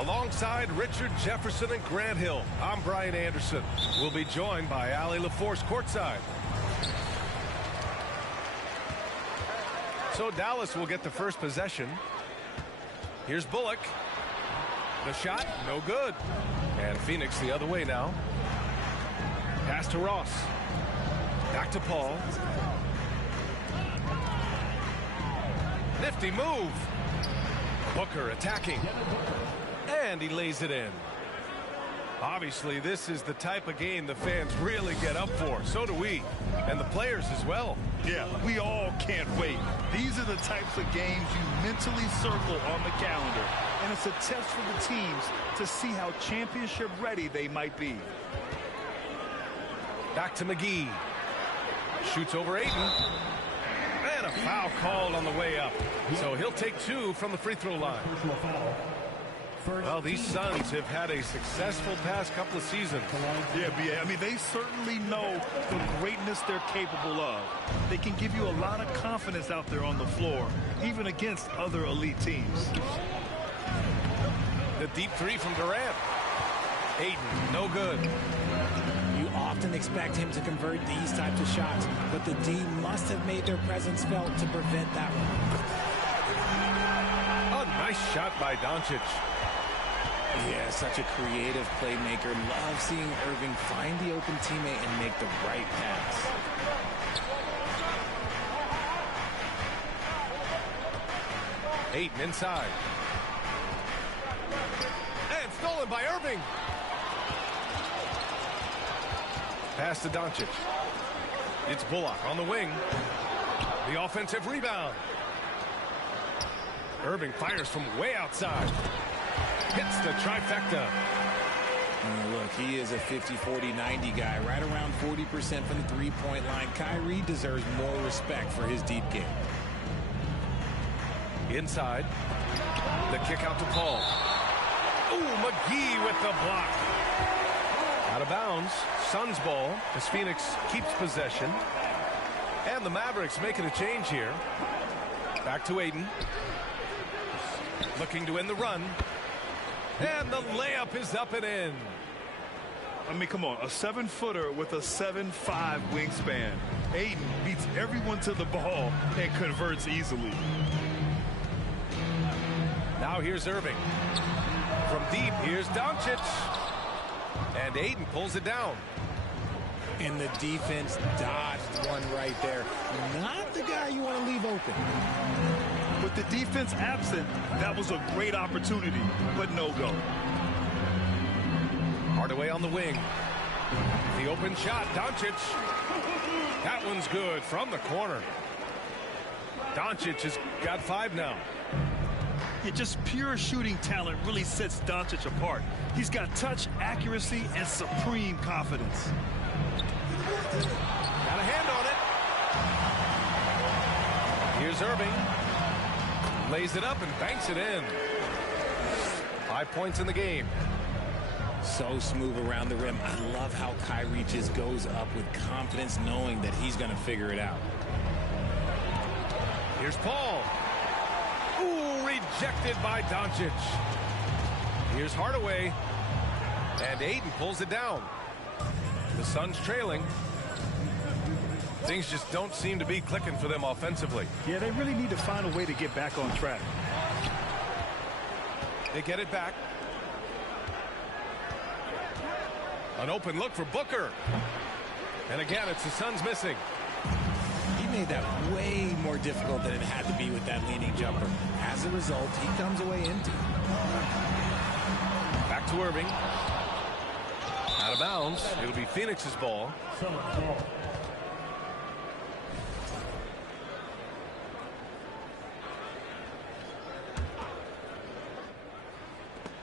Alongside Richard Jefferson and Grant Hill, I'm Brian Anderson. We'll be joined by Allie LaForce courtside. So Dallas will get the first possession. Here's Bullock. The shot, no good. And Phoenix the other way now. Pass to Ross. Back to Paul. Nifty move. Booker attacking. And he lays it in. Obviously, this is the type of game the fans really get up for. So do we. And the players as well. Yeah, we all can't wait. These are the types of games you mentally circle on the calendar. And it's a test for the teams to see how championship ready they might be. Back to McGee. Shoots over Ayton. And a foul called on the way up. So he'll take 2 from the free throw line. Well, these Suns have had a successful past couple of seasons. Yeah, I mean, they certainly know the greatness they're capable of. They can give you a lot of confidence out there on the floor, even against other elite teams. The deep 3 from Durant. Ayton, no good. You often expect him to convert these types of shots, but the D must have made their presence felt to prevent that one. A nice shot by Doncic. Yeah, such a creative playmaker. Love seeing Irving find the open teammate and make the right pass. Ayton inside. And stolen by Irving. Pass to Doncic. It's Bullock on the wing. The offensive rebound. Irving fires from way outside. Hits the trifecta. Look, he is a 50-40-90 guy, right around 40% from the three-point line. Kyrie deserves more respect for his deep game. Inside. The kick out to Paul. Ooh, McGee with the block. Out of bounds. Suns ball as Phoenix keeps possession. And the Mavericks making a change here. Back to Ayton. Looking to end the run. And the layup is up and in. I mean, come on. A 7-footer with a 7'5" wingspan. Ayton beats everyone to the ball and converts easily. Now here's Irving. From deep, here's Doncic. And Ayton pulls it down. And the defense dodged one right there. Not the guy you want to leave open. With the defense absent, that was a great opportunity, but no go. Hardaway on the wing. The open shot, Doncic. That one's good from the corner. Doncic has got 5 now. Yeah, just pure shooting talent really sets Doncic apart. He's got touch, accuracy, and supreme confidence. Got a hand on it. Here's Irving. Lays it up and banks it in. 5 points in the game. So smooth around the rim. I love how Kyrie just goes up with confidence, knowing that he's going to figure it out. Here's Paul. Ooh, rejected by Doncic. Here's Hardaway. And Ayton pulls it down. The Suns trailing. Things just don't seem to be clicking for them offensively. Yeah, they really need to find a way to get back on track. They get it back. An open look for Booker. And again, it's the Suns missing. He made that way more difficult than it had to be with that leaning jumper. As a result, he comes away empty. Back to Irving. Out of bounds. It'll be Phoenix's ball.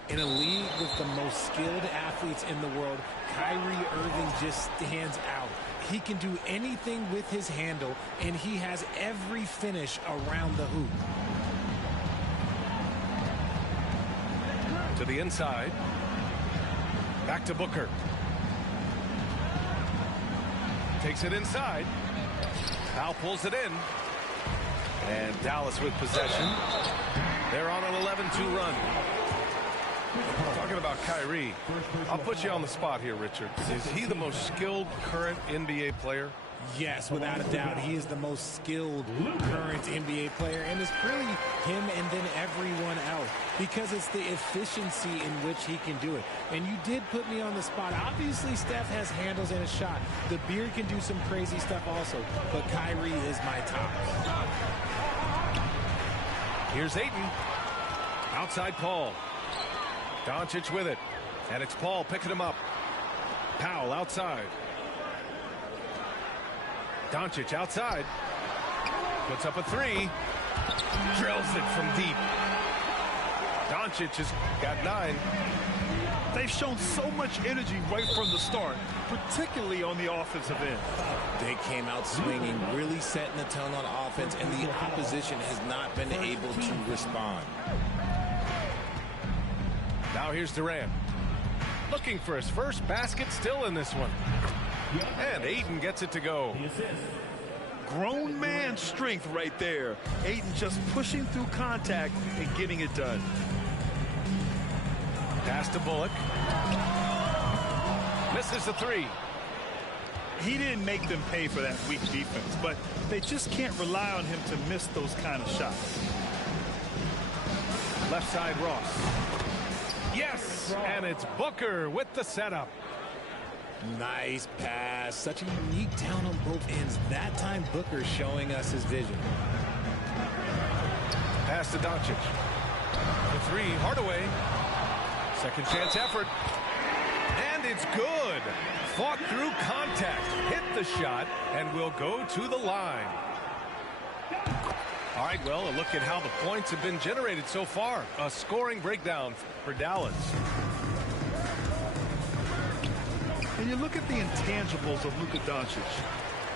In a league with the most skilled athletes in the world, Kyrie Irving just stands out. He can do anything with his handle, and he has every finish around the hoop. To the inside. Back to Booker. Takes it inside. Powell pulls it in. And Dallas with possession. They're on an 11-2 run. Talking about Kyrie, I'll put you on the spot here, Richard. Is he the most skilled current NBA player? Yes, without a doubt. He is the most skilled current NBA player, and it's really him and then everyone else because it's the efficiency in which he can do it. And you did put me on the spot. Obviously, Steph has handles and a shot. The beard can do some crazy stuff also, but Kyrie is my top. Here's Ayton. Outside Paul. Doncic with it. And it's Paul picking him up. Powell outside. Doncic outside. Puts up a three. Drills it from deep. Doncic has got 9. They've shown so much energy right from the start, particularly on the offensive end. They came out swinging, really setting the tone on offense, and the opposition has not been able to respond. Now here's Durant. Looking for his first basket, still in this one. And Ayton gets it to go. Grown man strength right there. Ayton just pushing through contact and getting it done. Pass to Bullock. Misses the 3. He didn't make them pay for that weak defense, but they just can't rely on him to miss those kind of shots. Left side Ross. Yes, and it's Booker with the setup. Nice pass. Such a unique talent on both ends. That time Booker showing us his vision. Pass to Doncic. The 3, Hardaway. Second chance effort. And it's good. Fought through contact. Hit the shot and will go to the line. All right, well, a look at how the points have been generated so far. A scoring breakdown for Dallas. And you look at the intangibles of Luka Doncic.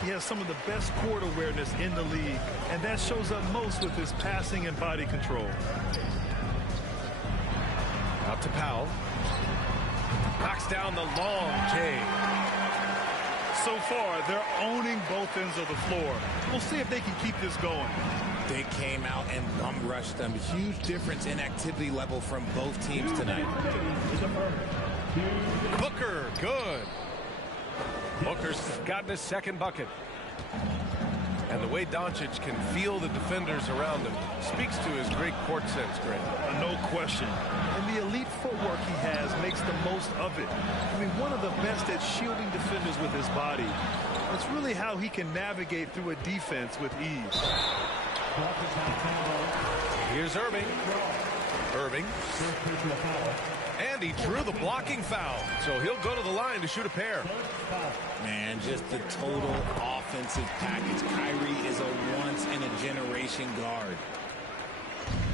He has some of the best court awareness in the league, and that shows up most with his passing and body control. Out to Powell. Knocks down the long J. So far, they're owning both ends of the floor. We'll see if they can keep this going. They came out and bum rushed them. Huge difference in activity level from both teams tonight. Booker, good. Booker's gotten his second bucket. And the way Doncic can feel the defenders around him speaks to his great court sense, Greg. No question. And the elite footwork he has makes the most of it. I mean, one of the best at shielding defenders with his body. It's really how he can navigate through a defense with ease. Here's Irving. Irving. And he drew the blocking foul. So he'll go to the line to shoot a pair. Man, just the total offensive package. Kyrie is a once-in-a-generation guard.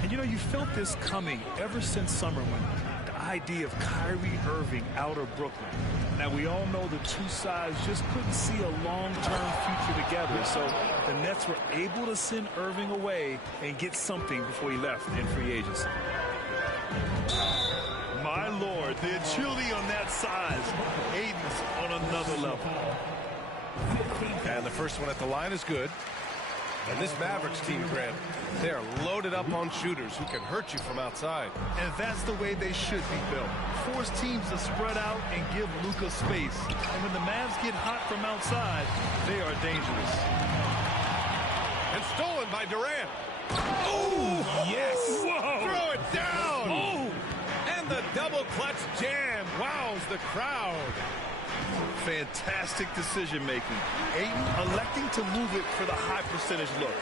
And, you know, you felt this coming ever since summer when the idea of Kyrie Irving out of Brooklyn. Now, we all know the two sides just couldn't see a long-term future together. So the Nets were able to send Irving away and get something before he left in free agency. My Lord, the agility on that size. Aiden's on another level. And the first one at the line is good. And this Mavericks team, Grant, they're loaded up on shooters who can hurt you from outside. And that's the way they should be built. Force teams to spread out and give Luka space. And when the Mavs get hot from outside, they are dangerous. And stolen by Durant. Oh, yes. Whoa. Throw it down. Oh. And the double clutch jam wows the crowd. Fantastic decision making. Ayton electing to move it for the high percentage look.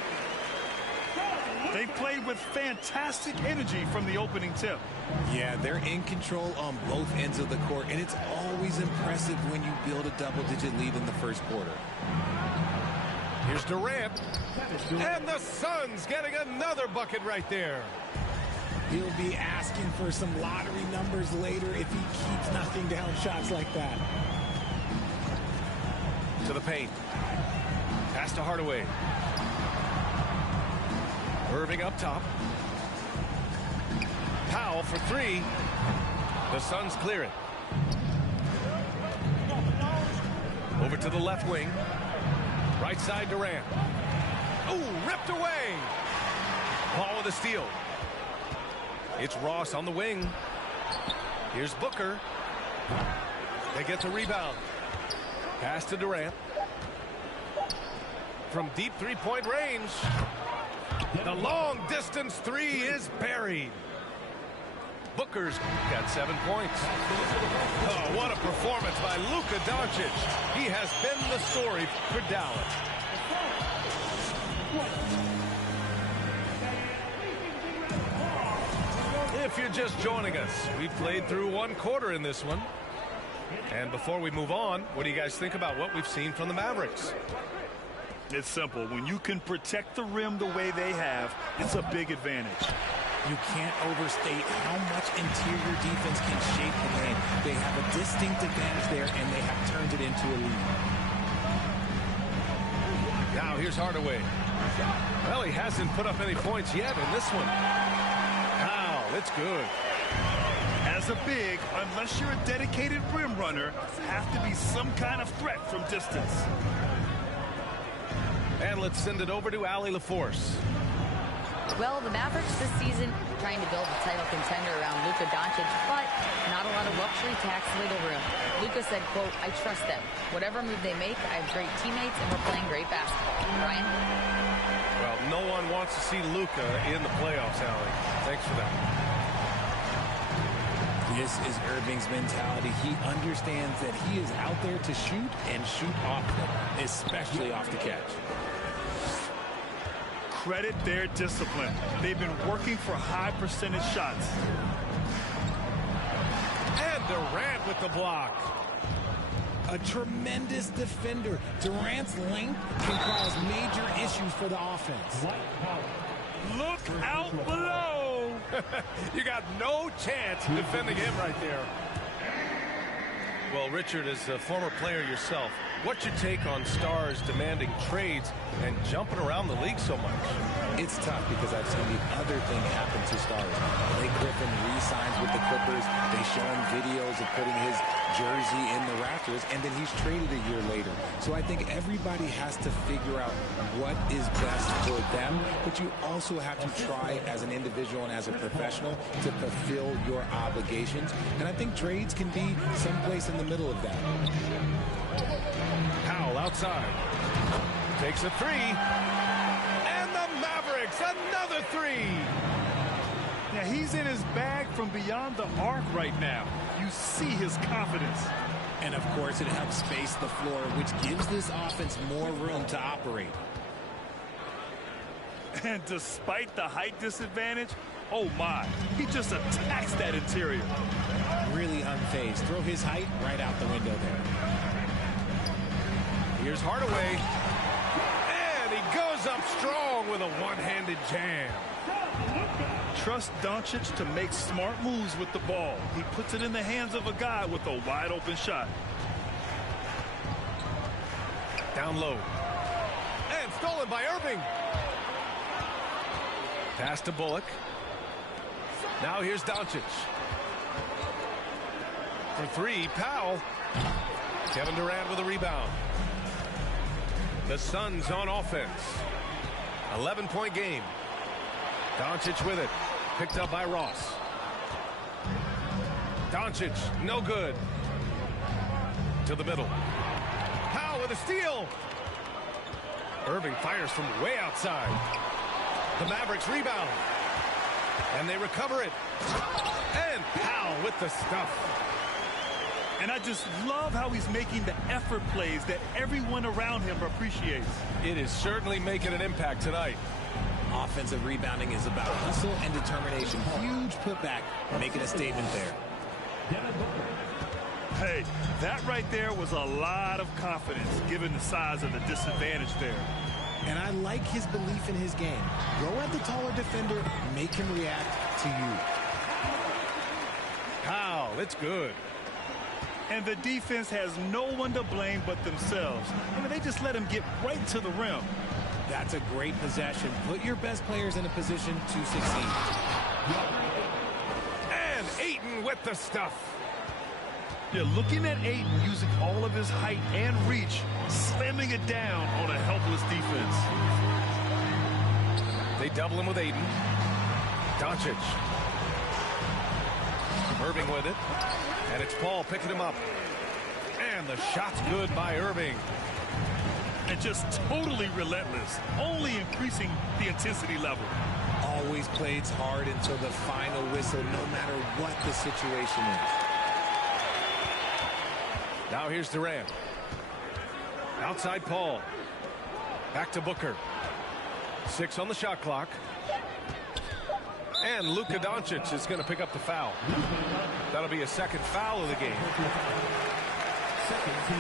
They played with fantastic energy from the opening tip. Yeah, they're in control on both ends of the court, and it's always impressive when you build a double-digit lead in the first quarter. Here's Durant. And the Suns getting another bucket right there. He'll be asking for some lottery numbers later if he keeps knocking down shots like that. To the paint. Pass to Hardaway. Irving up top. Powell for 3. The Suns clear it. Over to the left wing. Right side Durant. Ooh, ripped away. Paul with a steal. It's Ross on the wing. Here's Booker. They get the rebound. Pass to Durant. From deep three-point range. The long-distance three is buried. Booker's got 7 points. Oh, what a performance by Luka Doncic. He has been the story for Dallas. If you're just joining us, we played through 1 quarter in this one. And before we move on, what do you guys think about what we've seen from the Mavericks? It's simple. When you can protect the rim the way they have, it's a big advantage. You can't overstate how much interior defense can shape the game. They have a distinct advantage there, and they have turned it into a lead. Now here's Hardaway. Well, he hasn't put up any points yet in this one. Wow, it's good. As a big, unless you're a dedicated rim runner, have to be some kind of threat from distance. And let's send it over to Allie LaForce. Well, the Mavericks this season trying to build a title contender around Luka Doncic, but not a lot of luxury tax wiggle room. Luka said, quote, "I trust them. Whatever move they make, I have great teammates and we're playing great basketball." Ryan? Well, no one wants to see Luka in the playoffs, Allie. Thanks for that. This is Irving's mentality. He understands that he is out there to shoot and shoot often, especially off the catch. Credit their discipline. They've been working for high percentage shots. And Durant with the block. A tremendous defender. Durant's length can cause major issues for the offense. Look out below. You got no chance defending him right there. Well, Richard, as a former player yourself, what's your take on stars demanding trades and jumping around the league so much? It's tough because I've seen the other thing happen to stars. Blake Griffin re-signs with the Clippers. They show him videos of putting his jersey in the rafters, and then he's traded a year later. So I think everybody has to figure out what is best for them, but you also have to try as an individual and as a professional to fulfill your obligations. And I think trades can be someplace in the middle of that. Powell outside. Takes a three. And the Mavericks, another three. Now, he's in his bag from beyond the arc right now. You see his confidence. And, of course, it helps space the floor, which gives this offense more room to operate. And despite the height disadvantage, oh, my, he just attacks that interior. Really unfazed. Throw his height right out the window there. Here's Hardaway. And he goes up strong with a one-handed jam. Trust Doncic to make smart moves with the ball. He puts it in the hands of a guy with a wide-open shot. Down low. And stolen by Irving. Pass to Bullock. Now here's Doncic. For three, Powell. Kevin Durant with a rebound. The Suns on offense. 11-point game. Doncic with it. Picked up by Ross. Doncic, no good. To the middle. Powell with a steal. Irving fires from way outside. The Mavericks rebound. And they recover it. And Powell with the stuff. And I just love how he's making the effort plays that everyone around him appreciates. It is certainly making an impact tonight. Offensive rebounding is about hustle and determination. Huge putback, making a statement there. Hey, that right there was a lot of confidence given the size of the disadvantage there. And I like his belief in his game. Go at the taller defender, make him react to you. Powell, it's good. And the defense has no one to blame but themselves. I mean, they just let him get right to the rim. That's a great possession. Put your best players in a position to succeed. And Ayton with the stuff. Yeah, looking at Ayton using all of his height and reach, slamming it down on a helpless defense. They double him with Ayton. Doncic. Irving with it. And it's Paul picking him up. And the shot's good by Irving. And just totally relentless, only increasing the intensity level. Always plays hard until the final whistle, no matter what the situation is. Now here's Durant. Outside Paul. Back to Booker. 6 on the shot clock. And Luka Doncic is going to pick up the foul. That'll be a second foul of the game.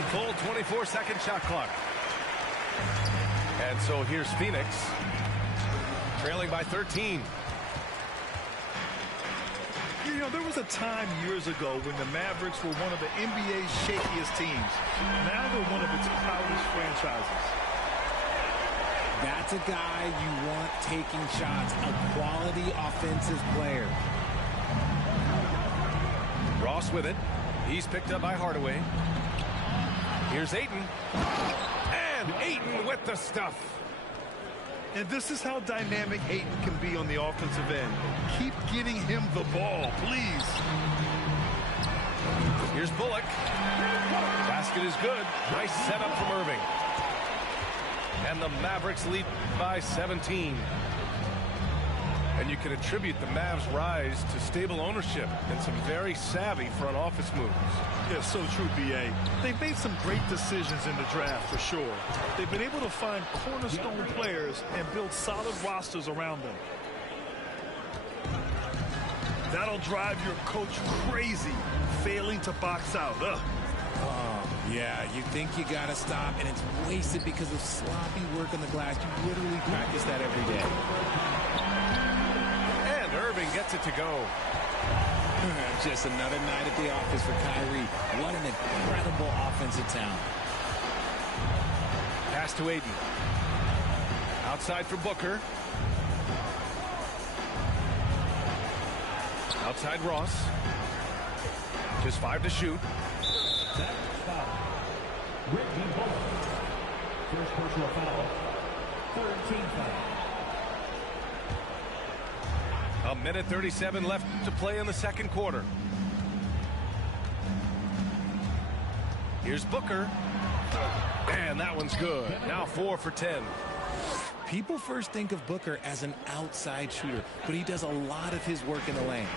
Full 24-second shot clock. And so here's Phoenix, trailing by 13. You know, there was a time years ago when the Mavericks were one of the NBA's shakiest teams. Now they're one of its proudest franchises. That's a guy you want taking shots, a quality offensive player. Ross with it. He's picked up by Hardaway. Here's Ayton. And Ayton with the stuff. And this is how dynamic Ayton can be on the offensive end. Keep getting him the ball, please. Here's Bullock. Basket is good. Nice setup from Irving. And the Mavericks lead by 17. And you can attribute the Mavs' rise to stable ownership and some very savvy front office moves. Yeah, so true, B.A. They've made some great decisions in the draft, for sure. They've been able to find cornerstone players and build solid rosters around them. That'll drive your coach crazy, failing to box out. Ugh. Yeah, you think you got to stop, and it's wasted because of sloppy work on the glass. You literally practice that every day. And Irving gets it to go. Just another night at the office for Kyrie. What an incredible offensive talent. Pass to Ayton. Outside for Booker. Outside Ross. Just 5 to shoot. First personal foul. 13 foul. A minute 37 left to play in the second quarter. Here's Booker. And that one's good. Now 4 for 10. People first think of Booker as an outside shooter, but he does a lot of his work in the lane.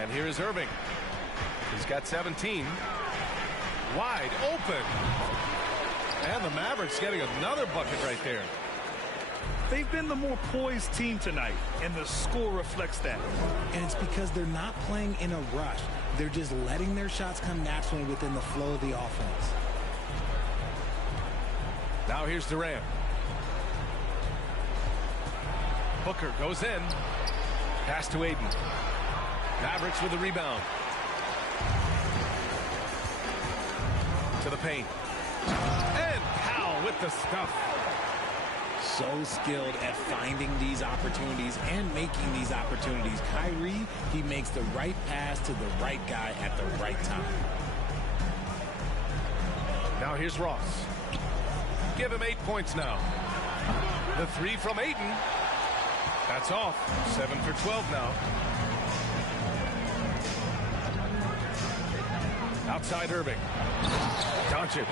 And here is Irving. He's got 17. Wide open. And the Mavericks getting another bucket right there. They've been the more poised team tonight, and the score reflects that. And it's because they're not playing in a rush. They're just letting their shots come naturally within the flow of the offense. Now here's Durant. Booker goes in. Pass to Ayton. Mavericks with the rebound. To the paint. And Powell with the stuff. So skilled at finding these opportunities and making these opportunities. Kyrie, he makes the right pass to the right guy at the right time. Now here's Ross. Give him 8 points now. The 3 from Ayton. That's off. 7 for 12 now. Outside Irving. Doncic.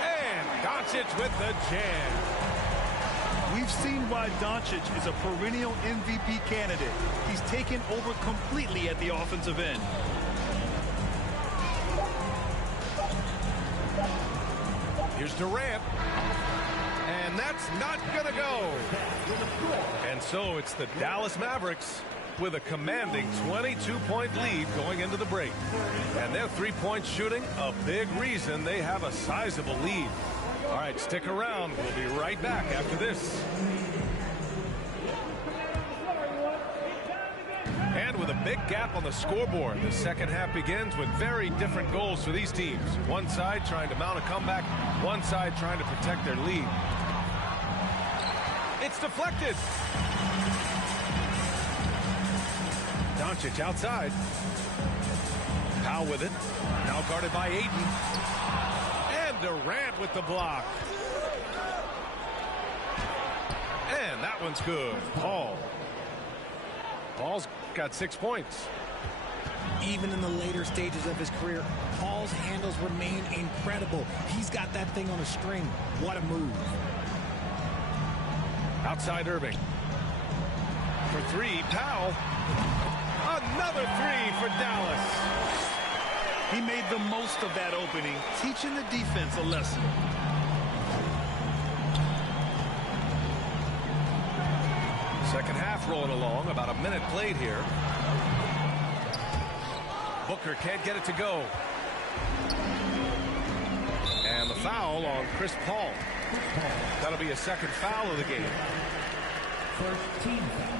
And Doncic with the jam. We've seen why Doncic is a perennial MVP candidate. He's taken over completely at the offensive end. Here's Durant. And that's not going to go. And so it's the Dallas Mavericks with a commanding 22-point lead going into the break. And their three-point shooting, a big reason they have a sizable lead. All right, stick around. We'll be right back after this. And with a big gap on the scoreboard, the second half begins with very different goals for these teams. One side trying to mount a comeback, one side trying to protect their lead. It's deflected. Doncic outside. Powell with it. Now guarded by Ayton. And Durant with the block. And that one's good. Paul. Paul's got 6 points. Even in the later stages of his career, Paul's handles remain incredible. He's got that thing on a string. What a move. Outside Irving. For three, Powell. Another three for Dallas. He made the most of that opening, teaching the defense a lesson. Second half rolling along. About a minute played here. Booker can't get it to go. And the foul on Chris Paul. That'll be a second foul of the game. First team foul.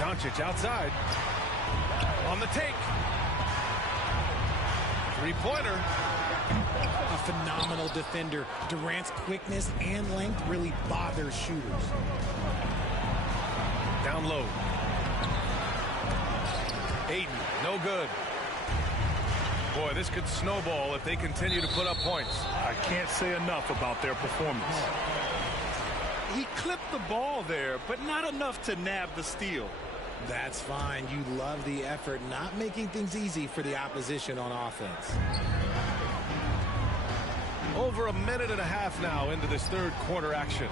Doncic outside. On the take. Three-pointer. A phenomenal defender. Durant's quickness and length really bother shooters. Down low. Ayton, no good. Boy, this could snowball if they continue to put up points. I can't say enough about their performance. He clipped the ball there, but not enough to nab the steal. That's fine. You love the effort, not making things easy for the opposition on offense. Over a minute and a half now into this third quarter action.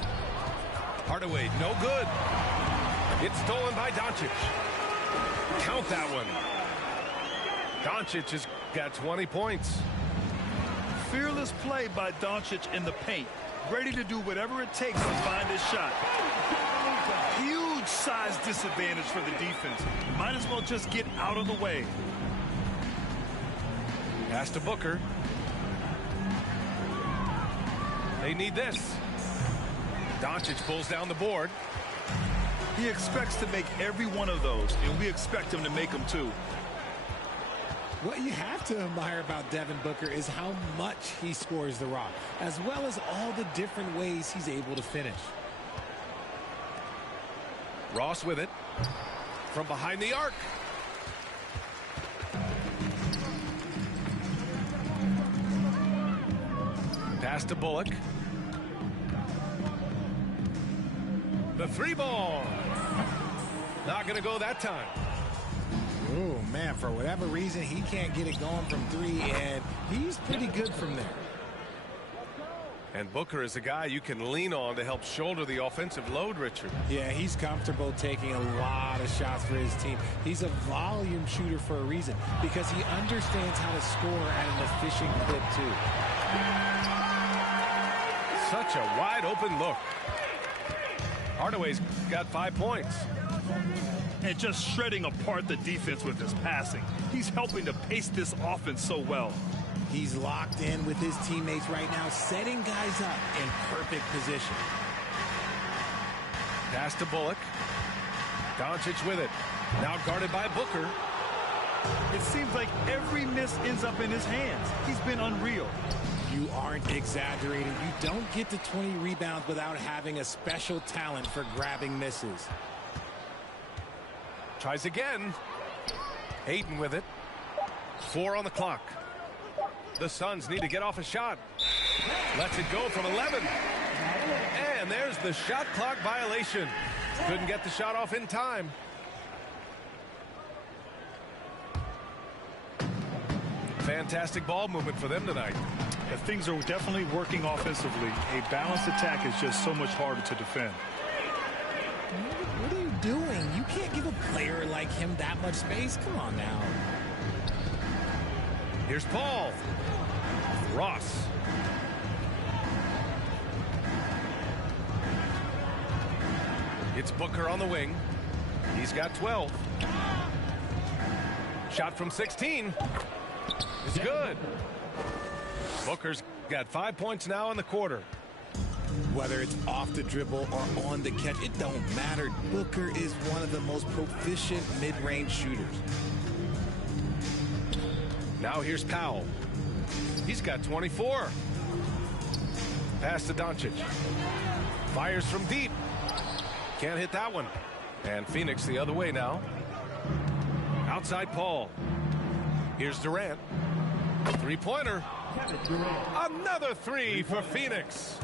Hardaway, no good. It's stolen by Doncic. Count that one. Doncic has got 20 points. Fearless play by Doncic in the paint. Ready to do whatever it takes to find his shot. Huge size disadvantage for the defense. Might as well just get out of the way. Pass to Booker. They need this. Doncic pulls down the board. He expects to make every one of those, and we expect him to make them too. What you have to admire about Devin Booker is how much he scores the rock, as well as all the different ways he's able to finish. Ross with it. From behind the arc. Pass to Bullock. The three ball. Not going to go that time. Oh, man, for whatever reason, he can't get it going from three, and he's pretty good from there. And Booker is a guy you can lean on to help shoulder the offensive load, Richard. Yeah, he's comfortable taking a lot of shots for his team. He's a volume shooter for a reason, because he understands how to score at an efficient clip, too. Such a wide open look. Hardaway's got 5 points. And just shredding apart the defense with his passing. He's helping to pace this offense so well. He's locked in with his teammates right now, setting guys up in perfect position. Pass to Bullock. Doncic with it. Now guarded by Booker. It seems like every miss ends up in his hands. He's been unreal. You aren't exaggerating. You don't get to 20 rebounds without having a special talent for grabbing misses. Tries again. Ayton with it. 4 on the clock. The Suns need to get off a shot. Lets it go from 11. And there's the shot clock violation. Couldn't get the shot off in time. Fantastic ball movement for them tonight. And things are definitely working offensively. A balanced attack is just so much harder to defend. What are you doing? You can't give a player like him that much space. Come on now. Here's Paul. Ross. It's Booker on the wing. He's got 12. Shot from 16. It's good. Booker's got 5 points now in the quarter. Whether it's off the dribble or on the catch, it don't matter. Booker is one of the most proficient mid-range shooters. Now here's Powell. He's got 24. Pass to Doncic. Fires from deep. Can't hit that one. And Phoenix the other way now. Outside Paul. Here's Durant. Three-pointer. Kevin Durant. Another three for Phoenix.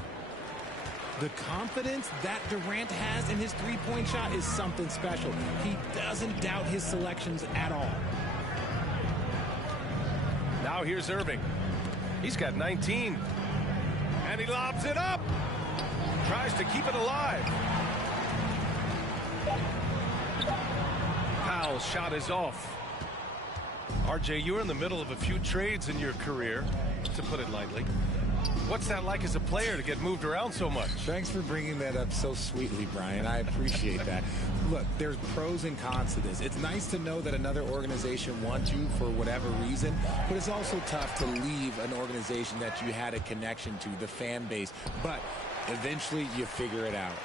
The confidence that Durant has in his three-point shot is something special. He doesn't doubt his selections at all. Now here's Irving. He's got 19. And he lobs it up. Tries to keep it alive. Powell's shot is off. RJ, you're in the middle of a few trades in your career, to put it lightly. What's that like as a player to get moved around so much? Thanks for bringing that up so sweetly, Brian. I appreciate that. Look, there's pros and cons to this. It's nice to know that another organization wants you for whatever reason, but it's also tough to leave an organization that you had a connection to, the fan base. But eventually you figure it out.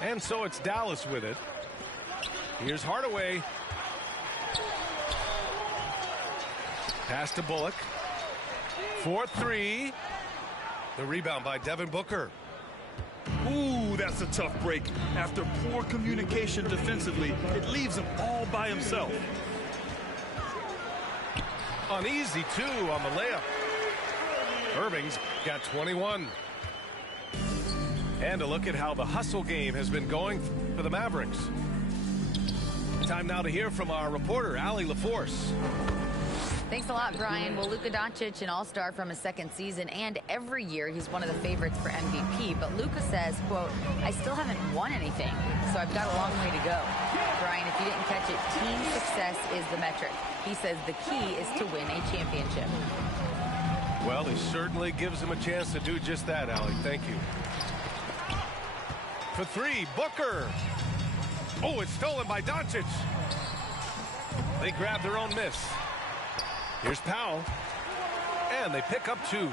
And so it's Dallas with it. Here's Hardaway. Pass to Bullock. 4-3. The rebound by Devin Booker. Ooh, that's a tough break. After poor communication defensively, it leaves him all by himself. Uneasy, too, on the layup. Irving's got 21. And a look at how the hustle game has been going for the Mavericks. Time now to hear from our reporter, Allie LaForce. Thanks a lot, Brian. Well, Luka Doncic, an all-star from his second season, and every year he's one of the favorites for MVP. But Luka says, quote, I still haven't won anything, so I've got a long way to go. Brian, if you didn't catch it, team success is the metric. He says the key is to win a championship. Well, he certainly gives him a chance to do just that, Allie. Thank you. For three, Booker. Oh, it's stolen by Doncic. They grab their own miss. Here's Powell. And they pick up two.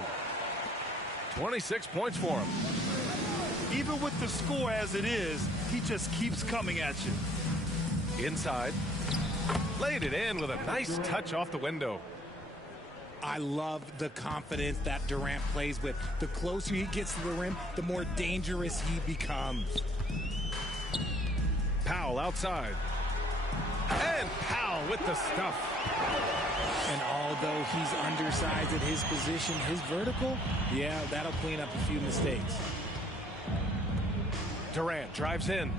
26 points for him. Even with the score as it is, he just keeps coming at you. Inside. Laid it in with a nice touch off the window. I love the confidence that Durant plays with. The closer he gets to the rim, the more dangerous he becomes. Powell outside. And Powell with the stuff. And although he's undersized at his position, his vertical, yeah, that'll clean up a few mistakes. Durant drives in.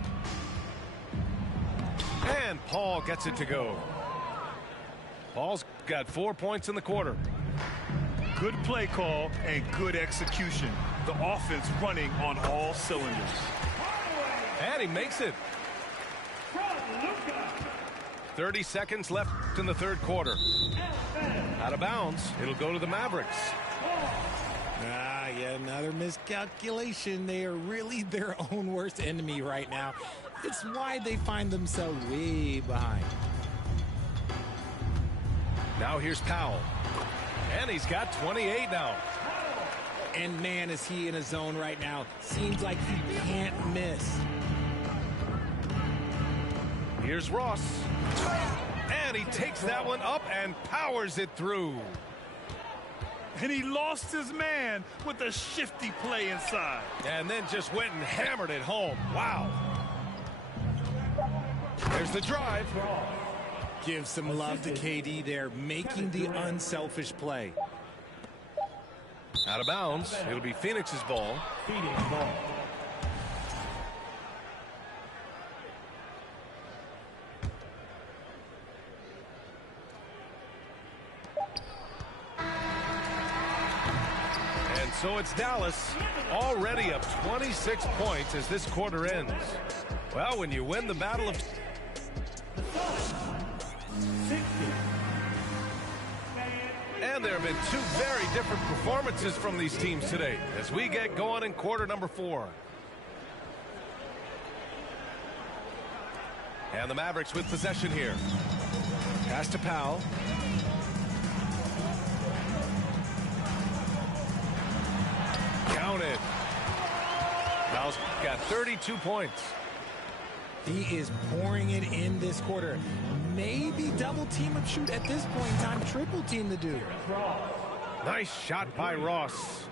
And Paul gets it to go. Paul's got 4 points in the quarter. Good play call and good execution. The offense running on all cylinders. And he makes it. 30 seconds left in the third quarter. Out of bounds. It'll go to the Mavericks. Yeah, another miscalculation. They are really their own worst enemy right now. It's why they find themselves way behind. Now here's Powell. And he's got 28 now. And man, is he in a zone right now. Seems like he can't miss. Here's Ross. And he takes that one up and powers it through. And he lost his man with a shifty play inside. And then just went and hammered it home. Wow. There's the drive. Give some love to KD there, making the unselfish play. Out of bounds. It'll be Phoenix's ball. Phoenix ball. And so it's Dallas, already up 26 points as this quarter ends. Well, when you win the battle of... And there have been two very different performances from these teams today as we get going in quarter number 4. And the Mavericks with possession here. Pass to Powell. Counted. Powell's got 32 points. He is pouring it in this quarter. Maybe double team or shoot at this point in time. Triple team the dude. Nice shot by Ross.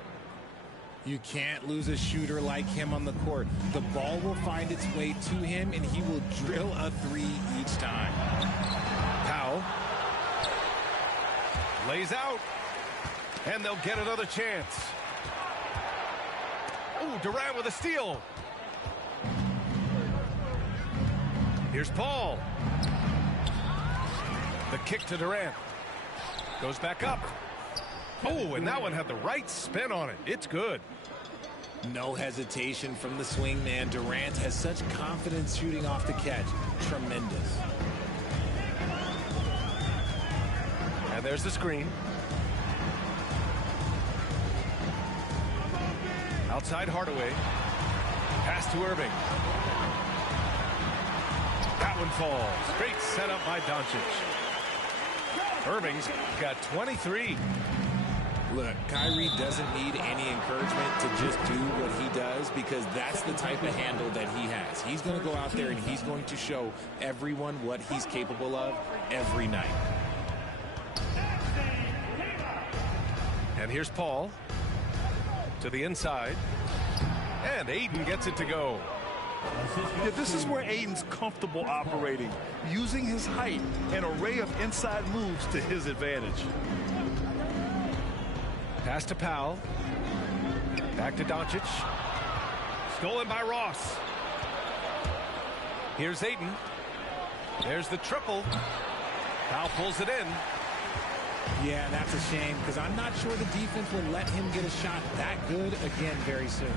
You can't lose a shooter like him on the court. The ball will find its way to him, and he will drill a three each time. Powell. Lays out. And they'll get another chance. Ooh, Durant with a steal. Here's Paul. The kick to Durant. Goes back up. Oh, and that one had the right spin on it. It's good. No hesitation from the swing man. Durant has such confidence shooting off the catch. Tremendous. And there's the screen. Outside Hardaway. Pass to Irving. That one falls. Great setup by Doncic. Irving's got 23. Look, Kyrie doesn't need any encouragement to just do what he does, because that's the type of handle that he has. He's going to go out there and he's going to show everyone what he's capable of every night. And here's Paul to the inside. And Ayton gets it to go. Yeah, this is where Ayton's comfortable operating, using his height and array of inside moves to his advantage. Pass to Powell. Back to Doncic. Stolen by Ross. Here's Ayton. There's the triple. Powell pulls it in. Yeah, that's a shame, because I'm not sure the defense will let him get a shot that good again very soon.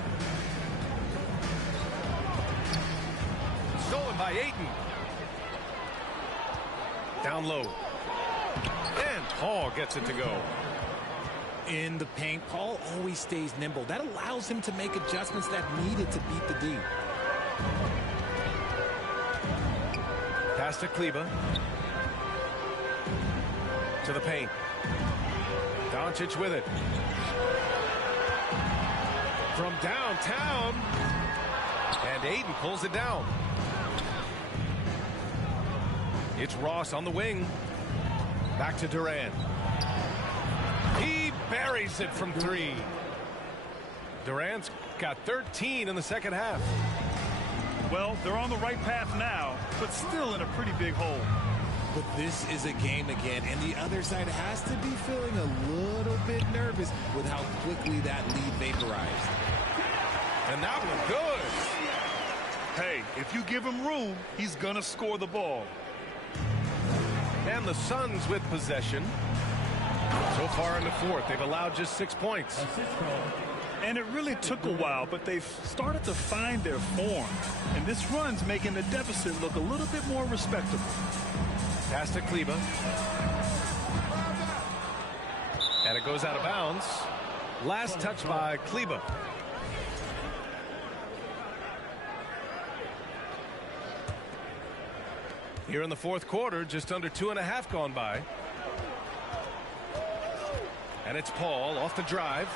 Stolen by Ayton. Down low. And Paul gets it to go. In the paint, Paul always stays nimble. That allows him to make adjustments that needed to beat the D. Pass to Kleber. To the paint. Doncic with it. From downtown. And Ayton pulls it down. It's Ross on the wing. Back to Durant. He buries it from three. Durant's got 13 in the second half. Well, they're on the right path now, but still in a pretty big hole. But this is a game again, and the other side has to be feeling a little bit nervous with how quickly that lead vaporized. And that one good. Hey, if you give him room, he's going to score the ball. And the Suns with possession. So far in the fourth, they've allowed just 6 points. And it really took a while, but they've started to find their form. And this run's making the deficit look a little bit more respectable. Pass to Kleber. And it goes out of bounds. Last touch by Kleber. Here in the fourth quarter, just under 2.5 gone by. And it's Paul off the drive.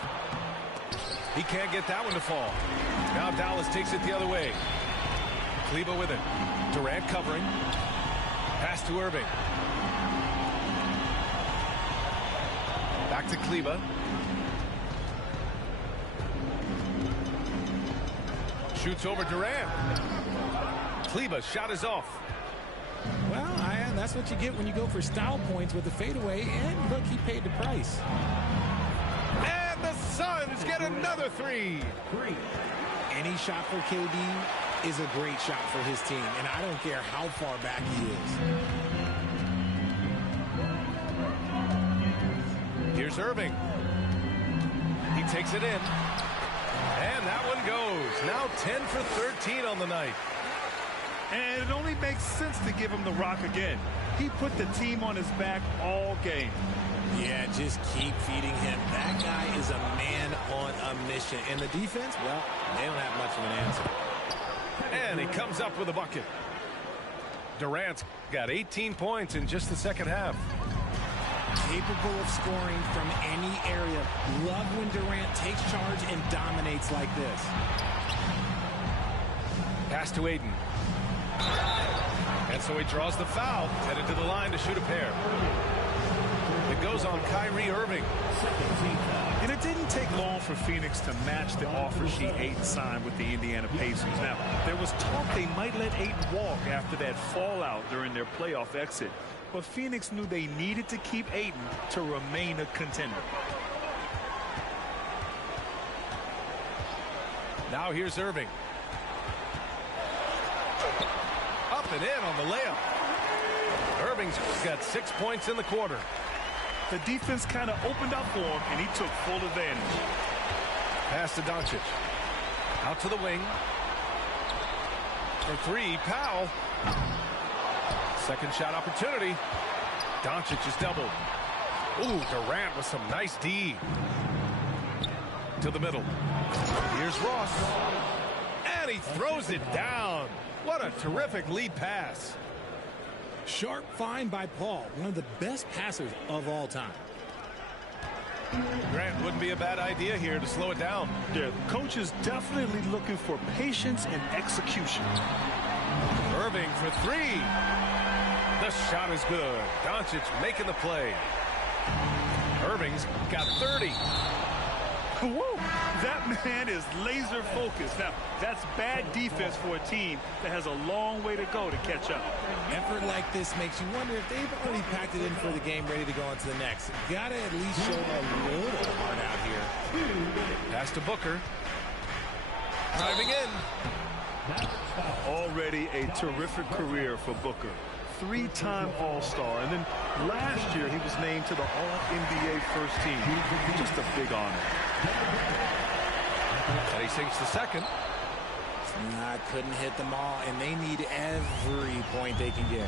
He can't get that one to fall. Now Dallas takes it the other way. Kleber with it. Durant covering. Pass to Irving. Back to Kleber. Shoots over Durant. Kleber's shot is off. Well, Ian, that's what you get when you go for style points with the fadeaway, and look, he paid the price. And the Suns get another three. Any shot for KD is a great shot for his team, and I don't care how far back he is. Here's Irving. He takes it in. And that one goes. Now 10 for 13 on the night. And it only makes sense to give him the rock again. He put the team on his back all game. Yeah, just keep feeding him. That guy is a man on a mission. And the defense, well, they don't have much of an answer. And he comes up with a bucket. Durant's got 18 points in just the second half. Capable of scoring from any area. Love when Durant takes charge and dominates like this. Pass to Ayton. And so he draws the foul, headed to the line to shoot a pair. It goes on Kyrie Irving. And it didn't take long for Phoenix to match the offer sheet Ayton signed with the Indiana Pacers. Now, there was talk they might let Ayton walk after that fallout during their playoff exit. But Phoenix knew they needed to keep Ayton to remain a contender. Now here's Irving. Up and in on the layup. Irving's got 6 points in the quarter. The defense kind of opened up for him, and he took full advantage. Pass to Doncic. Out to the wing. For three, Powell. Second shot opportunity. Doncic is doubled. Ooh, Durant with some nice D. To the middle. Here's Ross. And he throws it down. What a terrific lead pass. Sharp find by Paul, one of the best passers of all time. Grant wouldn't be a bad idea here to slow it down. Yeah, the coach is definitely looking for patience and execution. Irving for three. The shot is good. Doncic making the play. Irving's got 30. Whoa, that man is laser focused. Now, that's bad defense for a team that has a long way to go to catch up. Effort like this makes you wonder if they've already packed it in for the game, ready to go on to the next. Got to at least show a little heart out here. Pass to Booker. Driving in. Already a terrific career for Booker. Three-time All-Star, and then last year he was named to the All-NBA first team. Just a big honor. And he sinks the second. Nah, couldn't hit them all, and they need every point they can get.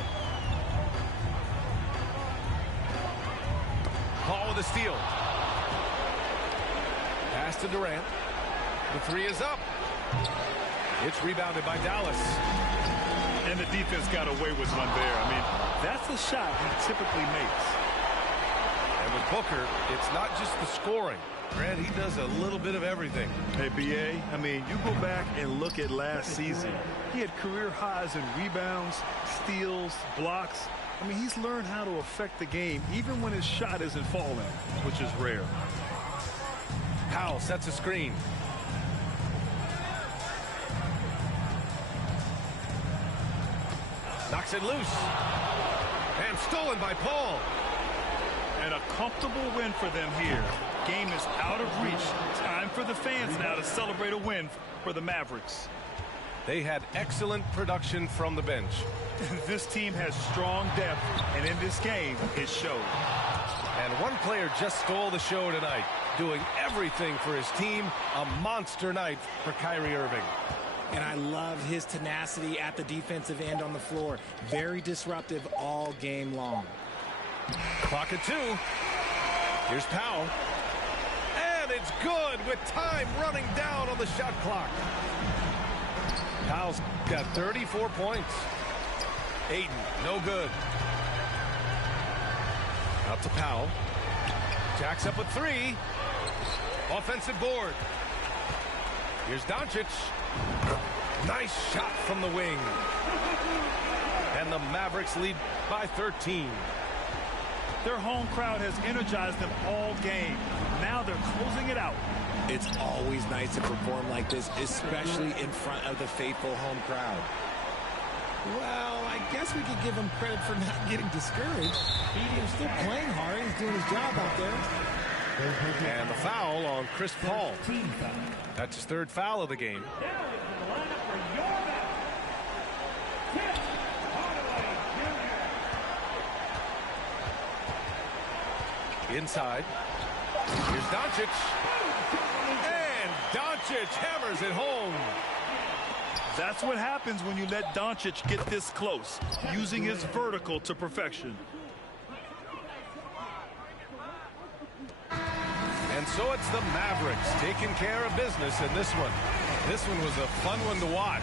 Paul with a steal. Pass to Durant. The three is up. It's rebounded by Dallas. And the defense got away with one there. I mean, that's the shot he typically makes. And with Booker, it's not just the scoring. Grant, he does a little bit of everything. Hey, B.A., I mean, you go back and look at last season. He had career highs in rebounds, steals, blocks. I mean, he's learned how to affect the game even when his shot isn't falling, which is rare. Powell sets a screen. Knocks it loose. And stolen by Paul. And a comfortable win for them here. Game is out of reach. Time for the fans now to celebrate a win for the Mavericks. They had excellent production from the bench. This team has strong depth, and in this game, it showed. And one player just stole the show tonight, doing everything for his team. A monster night for Kyrie Irving. And I love his tenacity at the defensive end on the floor. Very disruptive all game long. Clock at 2. Here's Powell. And it's good with time running down on the shot clock. Powell's got 34 points. Ayton, no good. Out to Powell. Jacks up a 3. Offensive board. Here's Doncic. Nice shot from the wing. And the Mavericks lead by 13. Their home crowd has energized them all game. Now they're closing it out. It's always nice to perform like this, especially in front of the faithful home crowd. Well, I guess we could give him credit for not getting discouraged. He's still playing hard. He's doing his job out there. And the foul on Chris Paul. That's his third foul of the game. Inside. Here's Doncic. And Doncic hammers it home. That's what happens when you let Doncic get this close, using his vertical to perfection. And so it's the Mavericks taking care of business in this one. This one was a fun one to watch.